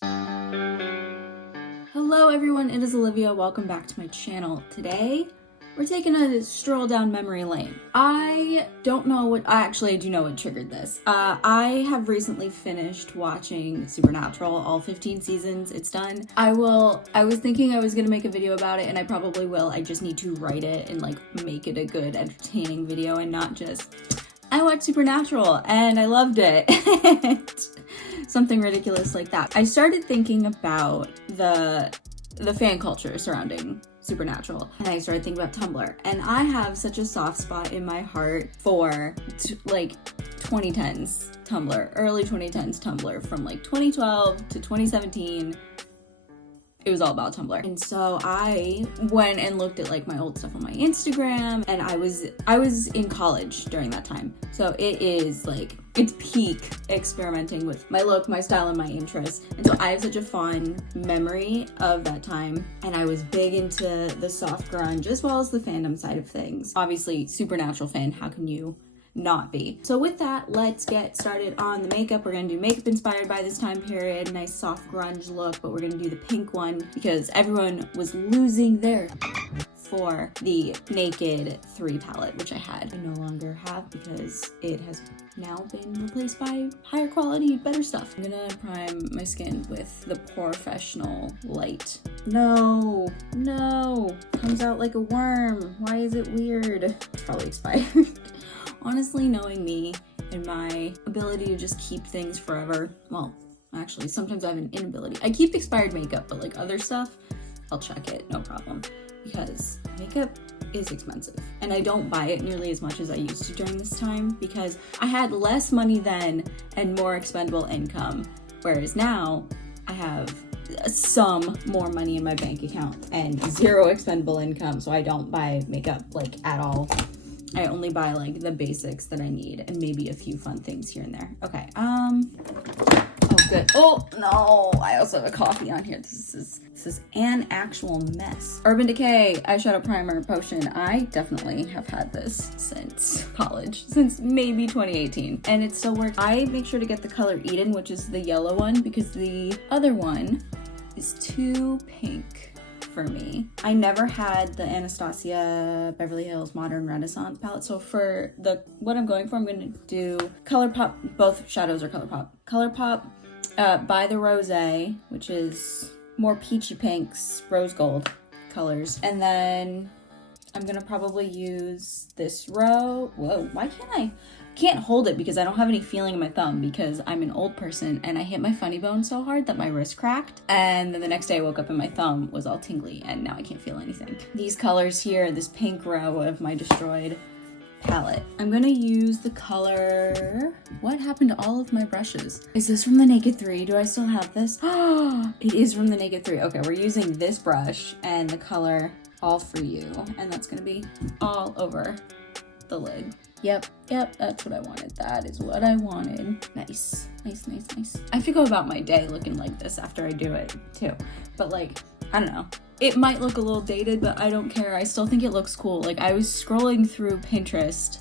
Hello everyone, it is Olivia. Welcome back to my channel. Today, we're taking a stroll down memory lane. I do know what triggered this. I have recently finished watching Supernatural, all 15 seasons. It's done. I was thinking I was gonna make a video about it, and I probably will. I just need to write it and like make it a good, entertaining video and not just, I watched Supernatural and I loved it. Something ridiculous like that. I started thinking about the fan culture surrounding Supernatural, and I started thinking about Tumblr, and I have such a soft spot in my heart for like 2010s Tumblr, early 2010s Tumblr, from like 2012 to 2017. It was all about Tumblr. And so I went and looked at like my old stuff on my Instagram, and I was in college during that time. So it is like, it's peak experimenting with my look, my style, and my interests. And so I have such a fond memory of that time. And I was big into the soft grunge as well as the fandom side of things. Obviously, Supernatural fan, how can you not be? So with that, let's get started on the makeup. We're gonna do makeup inspired by this time period, nice soft grunge look, but we're gonna do the pink one because everyone was losing their for the Naked 3 palette, which I no longer have because it has now been replaced by higher quality, better stuff. I'm gonna prime my skin with the Professional Light. No, comes out like a worm. Why is it weird? It's probably expired. Honestly, knowing me and my ability to just keep things forever, well, actually, sometimes I have an inability. I keep expired makeup, but like other stuff, I'll check it, no problem. Because makeup is expensive, and I don't buy it nearly as much as I used to during this time because I had less money then and more expendable income, whereas now I have some more money in my bank account and zero expendable income, so I don't buy makeup like at all. I only buy like the basics that I need and maybe a few fun things here and there. Okay, oh good. Oh no, I also have a coffee on here. This is an actual mess. Urban Decay eyeshadow primer potion. I definitely have had this since college, since maybe 2018, and it still works. I make sure to get the color Eden, which is the yellow one, because the other one is too pink for me. I never had the Anastasia Beverly Hills Modern Renaissance palette, so for what I'm going for, I'm going to do ColourPop. Both shadows are ColourPop. ColourPop by the Rosé, which is more peachy pinks, rose gold colors, and then I'm gonna probably use this row. Whoa, why can't hold it because I don't have any feeling in my thumb because I'm an old person and I hit my funny bone so hard that my wrist cracked, and then the next day I woke up and my thumb was all tingly and now I can't feel anything. These colors here, this pink row of my destroyed palette. I'm gonna use the color, what happened to all of my brushes? Is this from the Naked 3? Do I still have this? Oh, it is from the Naked 3. Okay, we're using this brush and the color All For You, and that's gonna be all over the lid. Yep, that's what I wanted. That is what I wanted. Nice. I have to go about my day looking like this after I do it too. But like, I don't know. It might look a little dated, but I don't care. I still think it looks cool. Like, I was scrolling through Pinterest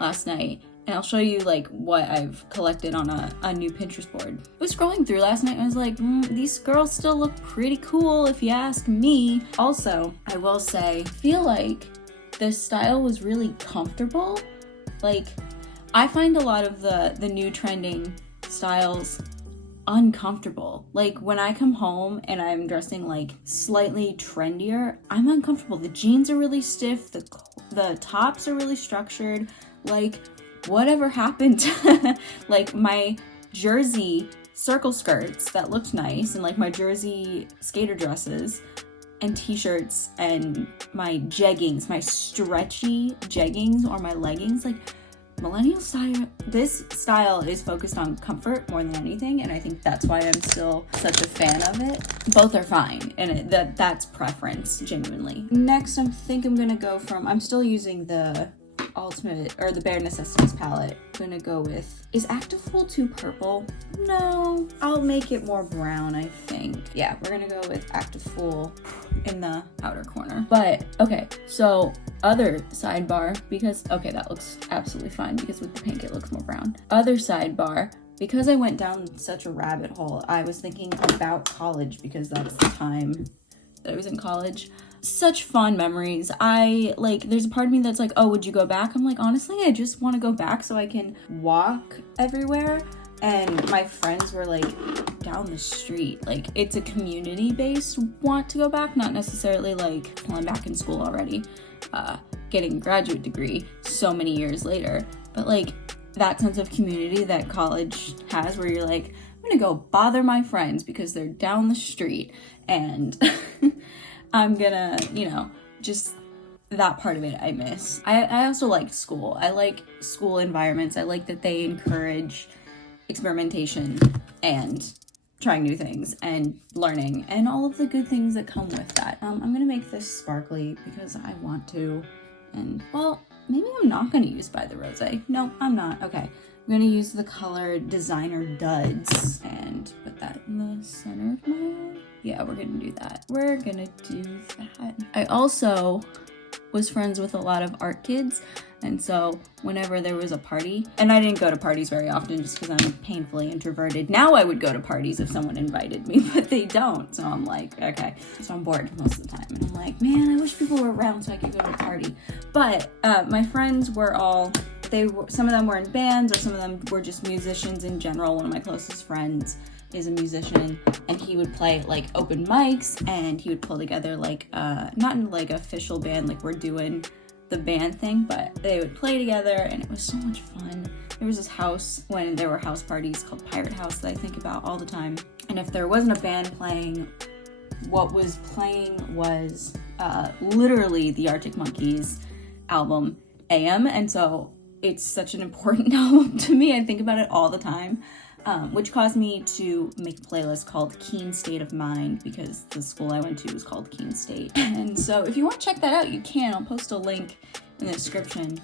last night, and I'll show you like what I've collected on a new Pinterest board. I was scrolling through last night and I was like, these girls still look pretty cool if you ask me. Also, I will say, I feel like this style was really comfortable. Like, I find a lot of the new trending styles uncomfortable. Like, when I come home and I'm dressing like slightly trendier, I'm uncomfortable. The jeans are really stiff, the tops are really structured. Like, whatever happened to like my jersey circle skirts that looked nice, and like my jersey skater dresses and t-shirts, and my jeggings, my stretchy jeggings or my leggings. Like, millennial style, this style is focused on comfort more than anything, and I think that's why I'm still such a fan of it. Both are fine, and that's preference, genuinely. Next, I'm still using the Ultimate, or the Bare Necessities palette. I'm gonna go with, is Active Full too purple? No, I'll make it more brown, I think. Yeah, we're gonna go with Active Full in the outer corner. But, okay, so other sidebar, because, okay, that looks absolutely fine because with the pink it looks more brown. Other sidebar, because I went down such a rabbit hole, I was thinking about college because that's the time that I was in college. Such fond memories. There's a part of me that's like, oh, would you go back? I'm like, honestly, I just want to go back so I can walk everywhere. And my friends were like down the street. Like, it's a community-based want to go back, not necessarily like, well, I'm back in school already, getting a graduate degree so many years later. But like that sense of community that college has where you're like, I'm gonna go bother my friends because they're down the street, and I'm gonna, just that part of it I miss. I also like school. I like school environments. I like that they encourage experimentation and trying new things and learning and all of the good things that come with that. I'm gonna make this sparkly because I want to, and well, maybe I'm not gonna use By the Rose. No, I'm not. Okay, I'm gonna use the color Designer Duds and put that in the center of my eye. Yeah, we're gonna do that. We're gonna do that. I also was friends with a lot of art kids, and so whenever there was a party, and I didn't go to parties very often just because I'm painfully introverted. Now I would go to parties if someone invited me, but they don't, so I'm like, okay. So I'm bored most of the time, and I'm like, man, I wish people were around so I could go to a party. But my friends were all, some of them were in bands, or some of them were just musicians in general. One of my closest friends is a musician, and he would play like open mics, and he would pull together like not in like official band like we're doing the band thing, but they would play together, and it was so much fun. There was this house when there were house parties called Pirate House that I think about all the time, and if there wasn't a band playing, what was playing was literally the Arctic Monkeys album AM, and so it's such an important album to me. I think about it all the time. Which caused me to make a playlist called Keen State of Mind, because the school I went to was called Keen State. And so if you want to check that out, you can. I'll post a link in the description.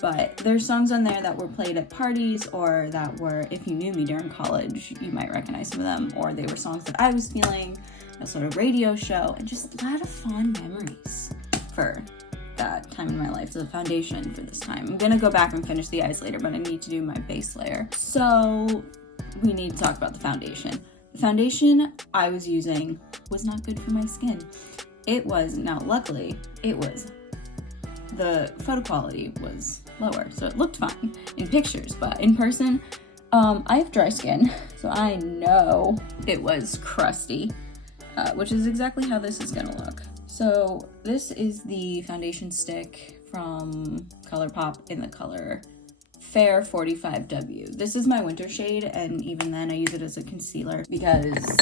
But there's songs on there that were played at parties, or that were, if you knew me during college, you might recognize some of them, or they were songs that I was feeling, a sort of radio show, and just a lot of fond memories for that time in my life. So the foundation for this time. I'm gonna go back and finish the eyes later, but I need to do my base layer. So we need to talk about the foundation. The foundation I was using was not good for my skin. It was, now luckily, the photo quality was lower, so it looked fine in pictures, but in person, I have dry skin, so I know it was crusty, which is exactly how this is gonna look. So this is the foundation stick from ColourPop in the color Fair 45W. This is my winter shade, and even then I use it as a concealer because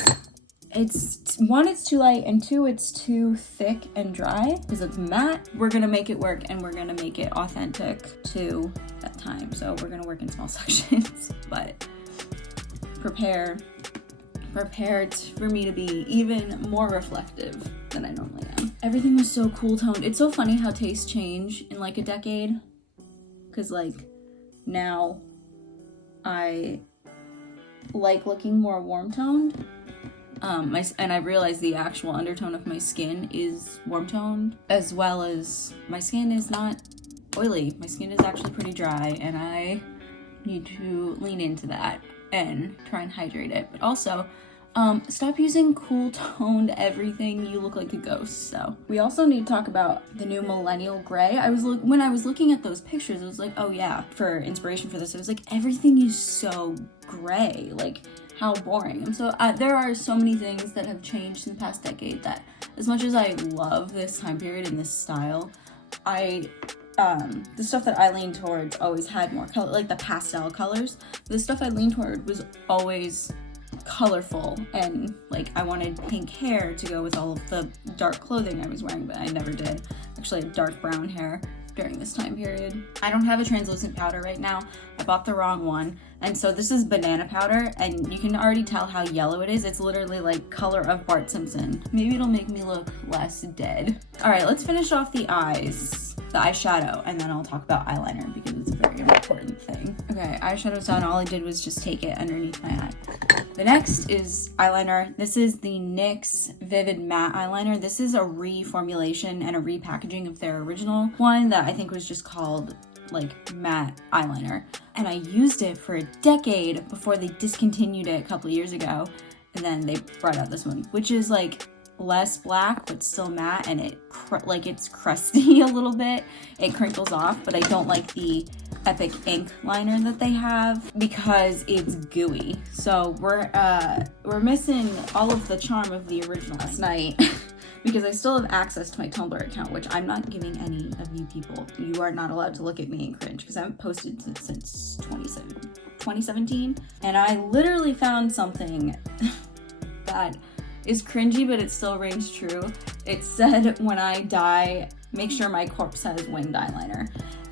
it's, one, it's too light, and two, it's too thick and dry. Because it's matte, we're gonna make it work, and we're gonna make it authentic to that time. So we're gonna work in small sections, but prepared for me to be even more reflective than I normally am. Everything was so cool toned. It's so funny how tastes change in like a decade, because like now I like looking more warm toned. And I realize the actual undertone of my skin is warm toned, as well as my skin is not oily. My skin is actually pretty dry, and I need to lean into that and try and hydrate it. But also, stop using cool toned everything. You look like a ghost. So we also need to talk about the new millennial gray. When I was looking at those pictures, I was like, oh yeah, for inspiration for this, I was like, everything is so gray. Like, how boring. And so there are so many things that have changed in the past decade that, as much as I love this time period and this style, the stuff that I leaned towards always had more color, like the pastel colors. The stuff I leaned toward was always colorful, and like I wanted pink hair to go with all of the dark clothing I was wearing, but I never did. Actually, I had dark brown hair during this time period. I don't have a translucent powder right now. I bought the wrong one. And so this is banana powder, and you can already tell how yellow it is. It's literally like color of Bart Simpson. Maybe it'll make me look less dead. All right, let's finish off the eyes, the eyeshadow, and then I'll talk about eyeliner because it's a very important thing. Okay, eyeshadow's done. All I did was just take it underneath my eye. The next is eyeliner. This is the NYX Vivid Matte Eyeliner. This is a reformulation and a repackaging of their original one that I think was just called like matte eyeliner, and I used it for a decade before they discontinued it a couple years ago, and then they brought out this one, which is like less black but still matte, and it's crusty a little bit. It crinkles off, but I don't like the Epic ink liner that they have because it's gooey. So we're missing all of the charm of the original. Last night because I still have access to my Tumblr account, which I'm not giving any of you people. You are not allowed to look at me and cringe because I haven't posted since 2017, and I literally found something that is cringy, but it still rings true. It said, when I die, make sure my corpse has winged eyeliner.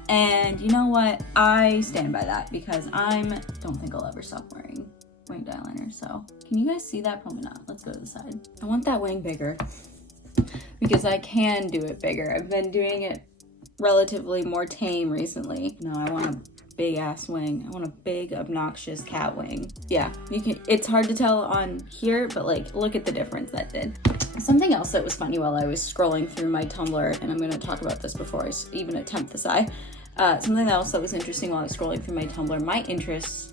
And you know what? I stand by that because don't think I'll ever stop wearing winged eyeliner. So can you guys see that? Probably not. Let's go to the side. I want that wing bigger because I can do it bigger. I've been doing it relatively more tame recently. No, I want a big ass wing. I want a big obnoxious cat wing. Yeah, it's hard to tell on here, but like look at the difference that did. Something else that was funny while I was scrolling through my Tumblr, and I'm going to talk about this before I even attempt this eye. Something else that was interesting while I was scrolling through my Tumblr, my interests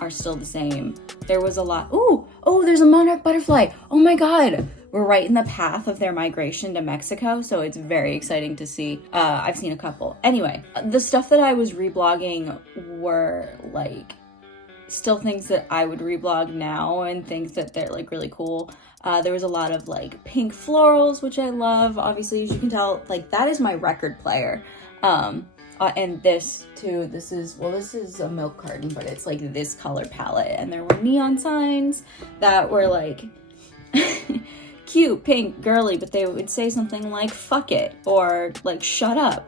are still the same. There was a lot. Oh, there's a monarch butterfly. Oh my god. We're right in the path of their migration to Mexico, so it's very exciting to see. I've seen a couple. Anyway, the stuff that I was reblogging were like still things that I would reblog now and things that they're like really cool. There was a lot of like pink florals, which I love. Obviously, as you can tell, like that is my record player. And this too, this is a milk carton, but it's like this color palette. And there were neon signs that were like cute, pink, girly, but they would say something like fuck it or like shut up.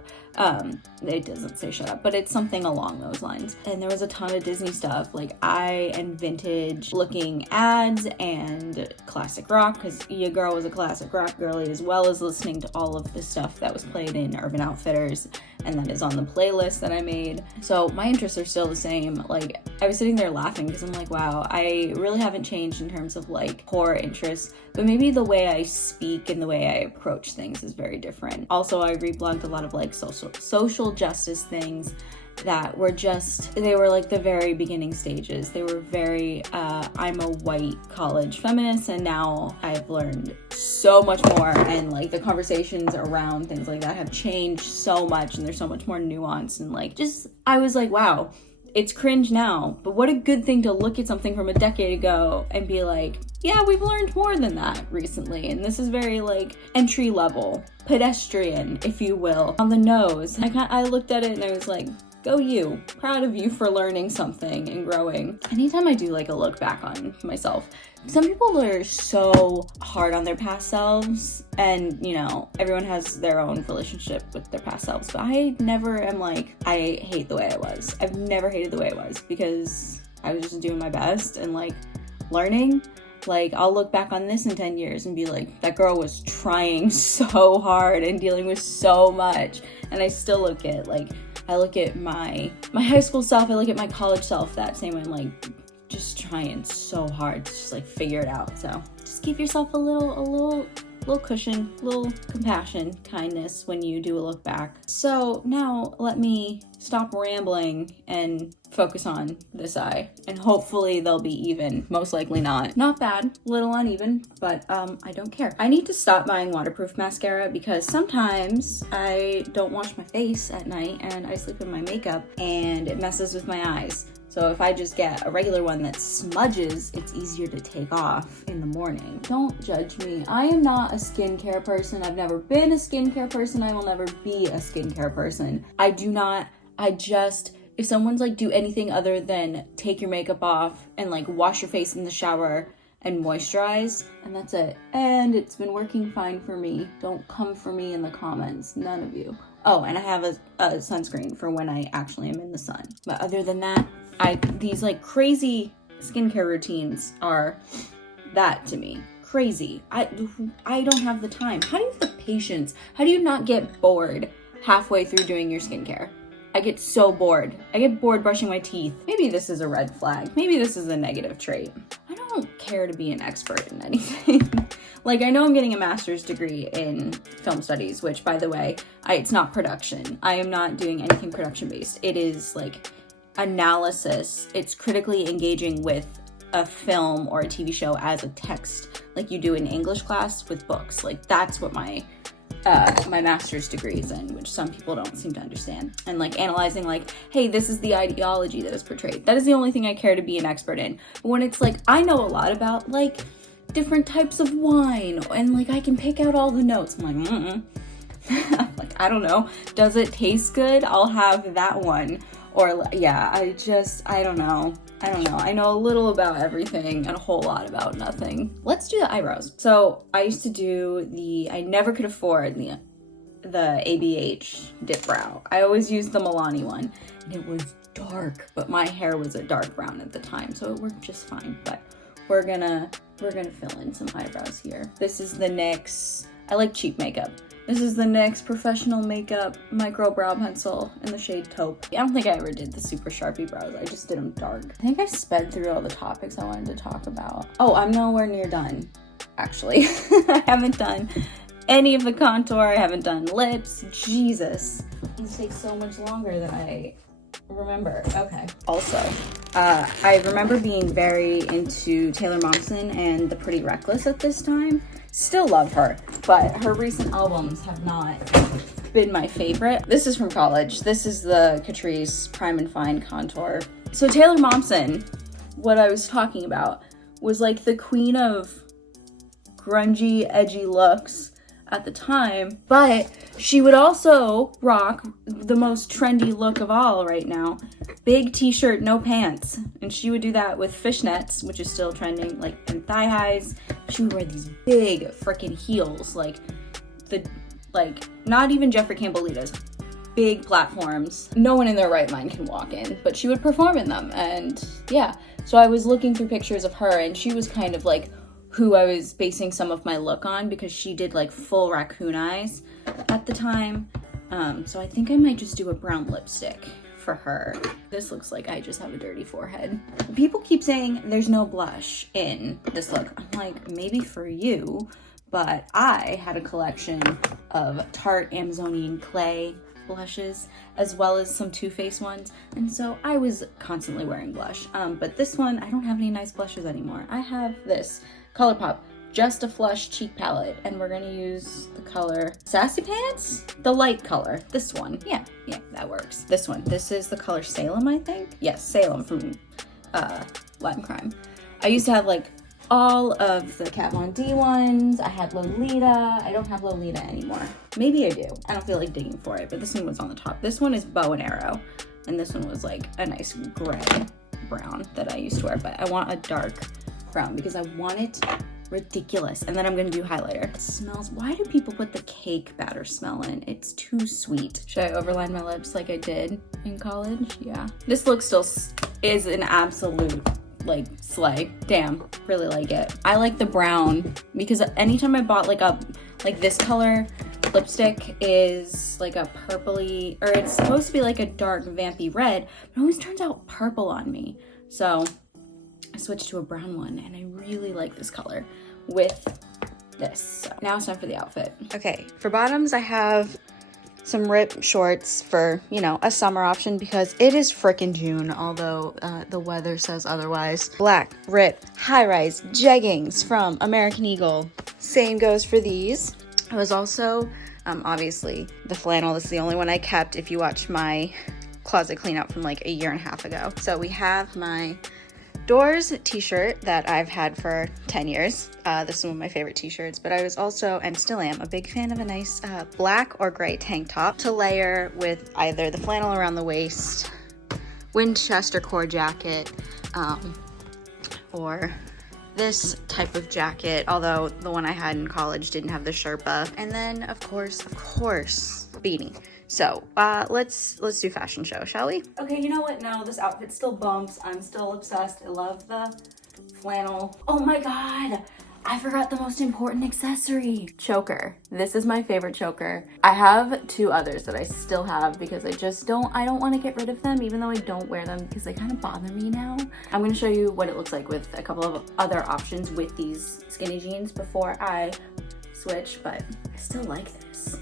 It doesn't say shut up, but it's something along those lines. And there was a ton of Disney stuff, like and vintage looking ads and classic rock, because your girl was a classic rock girly, as well as listening to all of the stuff that was played in Urban Outfitters and that is on the playlist that I made. So my interests are still the same. Like I was sitting there laughing because I'm like, wow, I really haven't changed in terms of like core interests, but maybe the way I speak and the way I approach things is very different. Also, I reblogged a lot of like social justice things that were they were like the very beginning stages. They were very, I'm a white college feminist, and now I've learned so much more, and like the conversations around things like that have changed so much, and there's so much more nuance, and like I was like, wow, it's cringe now, but what a good thing to look at something from a decade ago and be like, yeah, we've learned more than that recently, and this is very like entry level, pedestrian, if you will, on the nose. I looked at it and I was like, go you. Proud of you for learning something and growing. Anytime I do like a look back on myself, some people are so hard on their past selves, and you know, everyone has their own relationship with their past selves, but I never am like, I hate the way I was. I've never hated the way I was because I was just doing my best and like learning. Like, I'll look back on this in 10 years and be like, that girl was trying so hard and dealing with so much. And I still look at, like, I look at my high school self, I look at my college self that same way. I'm like, just trying so hard to just, like, figure it out. So just give yourself a little cushion, little compassion, kindness when you do a look back. So now let me stop rambling and focus on this eye, and hopefully they'll be even. Most likely not. Not bad, little uneven, but I don't care. I need to stop buying waterproof mascara because sometimes I don't wash my face at night and I sleep in my makeup and it messes with my eyes. So if I just get a regular one that smudges, it's easier to take off in the morning. Don't judge me. I am not a skincare person. I've never been a skincare person. I will never be a skincare person. If someone's like, do anything other than take your makeup off and like wash your face in the shower and moisturize, and that's it. And it's been working fine for me. Don't come for me in the comments, none of you. Oh, and I have a sunscreen for when I actually am in the sun. But other than that, these like crazy skincare routines are that to me. Crazy. I don't have the time. How do you have the patience? How do you not get bored halfway through doing your skincare? I get so bored. I get bored brushing my teeth. Maybe this is a red flag. Maybe this is a negative trait. I don't don't care to be an expert in anything. Like, I know I'm getting a master's degree in film studies, which, by the way, it's not production. I am not doing anything production based. It is like analysis. It's critically engaging with a film or a TV show as a text, like you do in English class with books. Like, that's what my master's degree is in, which some people don't seem to understand. And like analyzing, like, hey, this is the ideology that is portrayed. That is the only thing I care to be an expert in. But when it's like, I know a lot about like different types of wine and like I can pick out all the notes, I'm like, like, I don't know, does it taste good? I'll have that one. Or yeah, I don't know. I know a little about everything and a whole lot about nothing. Let's do the eyebrows. So I used to do I never could afford the ABH dip brow. I always used the Milani one, and it was dark, but my hair was a dark brown at the time, so it worked just fine. But we're gonna fill in some eyebrows here. This is the NYX, I like cheap makeup. This is the NYX Professional Makeup Micro Brow Pencil in the shade Taupe. I don't think I ever did the super Sharpie brows. I just did them dark. I think I sped through all the topics I wanted to talk about. Oh, I'm nowhere near done, actually. I haven't done any of the contour. I haven't done lips. Jesus. This takes so much longer than I remember. Okay. Also, I remember being very into Taylor Momsen and The Pretty Reckless at this time. Still love her, but her recent albums have not been my favorite. This is from college. This is the Catrice Prime and Fine Contour. So Taylor Momsen, what I was talking about, was like the queen of grungy, edgy looks at the time, but she would also rock the most trendy look of all right now. Big t-shirt, no pants. And she would do that with fishnets, which is still trending, like, and thigh highs. She would wear these big freaking heels, like not even Jeffrey Campbell-Litas, big platforms. No one in their right mind can walk in, but she would perform in them. And yeah, so I was looking through pictures of her, and she was kind of like who I was basing some of my look on, because she did like full raccoon eyes at the time. So I think I might just do a brown lipstick for her. This looks like I just have a dirty forehead. People keep saying there's no blush in this look. I'm like, maybe for you, but I had a collection of Tarte Amazonian Clay blushes, as well as some Too Faced ones, and so I was constantly wearing blush. But this one, I don't have any nice blushes anymore. I have this ColourPop Just a Flush cheek palette, and we're gonna use the color Sassy Pants, the light color, this one. Yeah, that works. This one, this is the color Salem, I think. Yes, Salem from Latin Crime. I used to have like all of the Kat Von D ones. I had Lolita. I don't have Lolita anymore. Maybe I do. I don't feel like digging for it, but this one was on the top. This one is Bow and Arrow, and this one was like a nice gray brown that I used to wear, but I want a dark brown because I want it ridiculous. And then I'm gonna do highlighter. It smells, why do people put the cake batter smell in? It's too sweet. Should I overline my lips like I did in college? Yeah. This look still is an absolute like slay. Damn, really like it. I like the brown because anytime I bought like this color lipstick is like a purpley, or it's supposed to be like a dark vampy red, but it always turns out purple on me. So I switched to a brown one, and I really like this color with this. So now it's time for the outfit. Okay, for bottoms, I have some ripped shorts for, you know, a summer option because it is frickin' June, although the weather says otherwise. Black, ripped, high-rise jeggings from American Eagle. Same goes for these. I was also, obviously, the flannel. This is the only one I kept if you watch my closet clean out from like a year and a half ago. So we have my Doors t-shirt that I've had for 10 years. This is one of my favorite t-shirts, but I was also, and still am, a big fan of a nice black or gray tank top to layer with either the flannel around the waist, Winchester core jacket, or this type of jacket, although the one I had in college didn't have the Sherpa. And then, of course, beanie. So let's do fashion show, shall we? Okay, you know what? No, this outfit still bumps. I'm still obsessed. I love the flannel. Oh my God, I forgot the most important accessory. Choker. This is my favorite choker. I have two others that I still have because I don't want to get rid of them even though I don't wear them because they kind of bother me now. I'm going to show you what it looks like with a couple of other options with these skinny jeans before I switch, but I still like this.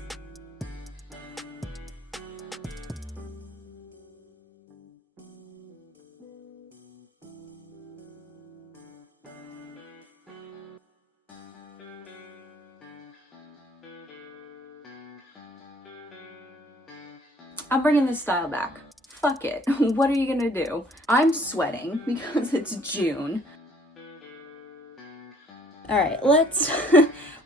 I'm bringing this style back. Fuck it. What are you gonna do? I'm sweating because it's June. All right, let's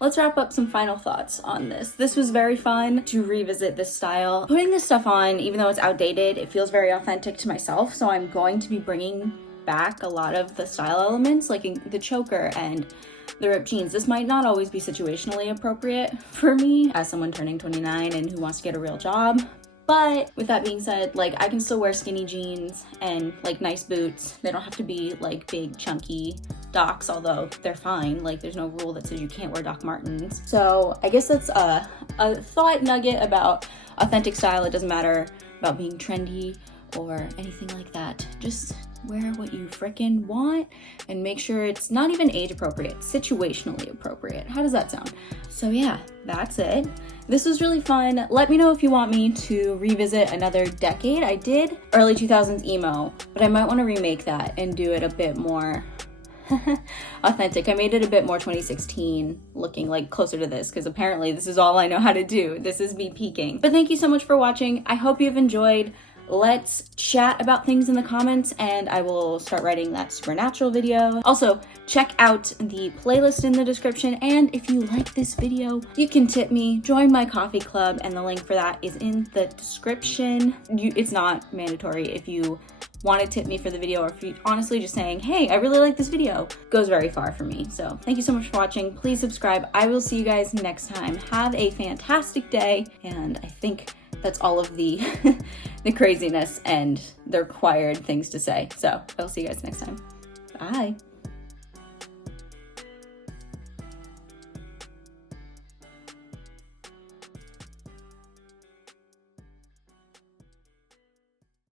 wrap up some final thoughts on this. This was very fun to revisit this style. Putting this stuff on, even though it's outdated, it feels very authentic to myself. So I'm going to be bringing back a lot of the style elements, like the choker and the ripped jeans. This might not always be situationally appropriate for me as someone turning 29 and who wants to get a real job. But with that being said, like I can still wear skinny jeans and like nice boots. They don't have to be like big chunky Docs, although they're fine. Like there's no rule that says you can't wear Doc Martens. So I guess that's a thought nugget about authentic style. It doesn't matter about being trendy or anything like that. Just wear what you frickin' want and make sure it's not even age appropriate, situationally appropriate. How does that sound? So yeah, that's it. This was really fun. Let me know if you want me to revisit another decade. I did early 2000s emo, but I might want to remake that and do it a bit more authentic. I made it a bit more 2016 looking, like closer to this, because apparently this is all I know how to do. This is me peaking. But thank you so much for watching. I hope you've enjoyed. Let's chat about things in the comments and I will start writing that supernatural video. Also, check out the playlist in the description, and if you like this video, you can tip me. Join my coffee club and the link for that is in the description. It's not mandatory if you want to tip me for the video, or if you honestly just saying, hey, I really like this video, goes very far for me. So thank you so much for watching. Please subscribe. I will see you guys next time. Have a fantastic day, and I think that's all of the the craziness and the required things to say. So I'll see you guys next time. Bye.